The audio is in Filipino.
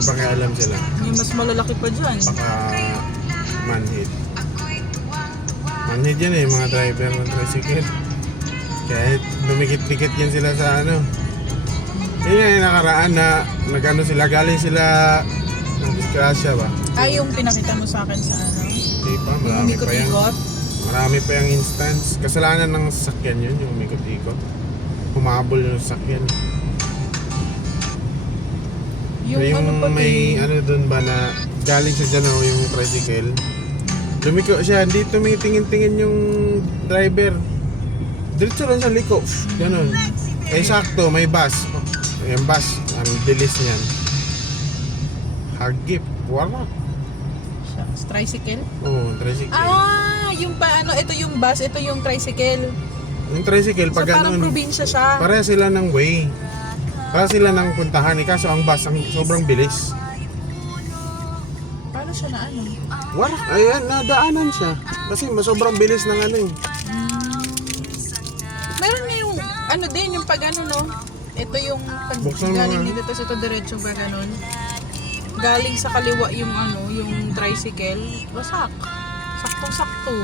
walang pakialam sila. May mas malalaki pa dyan. Baka manhid. Manhid yan eh, mga driver ng tricycle. Kahit dumikit-dikit yan sila sa ano. Yun nga yung nakaraan na nag-ano sila, galing sila ng disgrasya ba? Yung pinakita mo sa akin sa ano? Di pa, Yung marami pa yan. umikot-ikot? Marami pa yung instance. Kasalanan ng sasakyan yun, yung umikot-ikot. Humabol yung sasakyan. Yung ano pati? may ano dun ba na galing siya dyan yung tricycle. Lumiko siya, hindi tumitingin-tingin yung driver. Diretso lang sa liko. Ganun. Eh sakto, may bus. Yung bus, ang bilis niyan. Hagip, wala. Tricycle? Oo, tricycle. Yung paano, ito yung bus, ito yung tricycle. Yung tricycle, So pag parang ganun, probinsya siya. pareha sila ng way. Pareha sila ng puntahan. Kaso ang bus, ang sobrang bilis. Paano siya na ano? Wala, ayan, nadaanan siya. Kasi sobrang bilis ng ano eh. Meron na yung, ano din, yung pag ano no? Ito yung pag Buksan mo galing nga. dito tapos ito diretso ba ganun? Galing sa kaliwa yung ano, yung tricycle. Wasak. Saktong-sakto.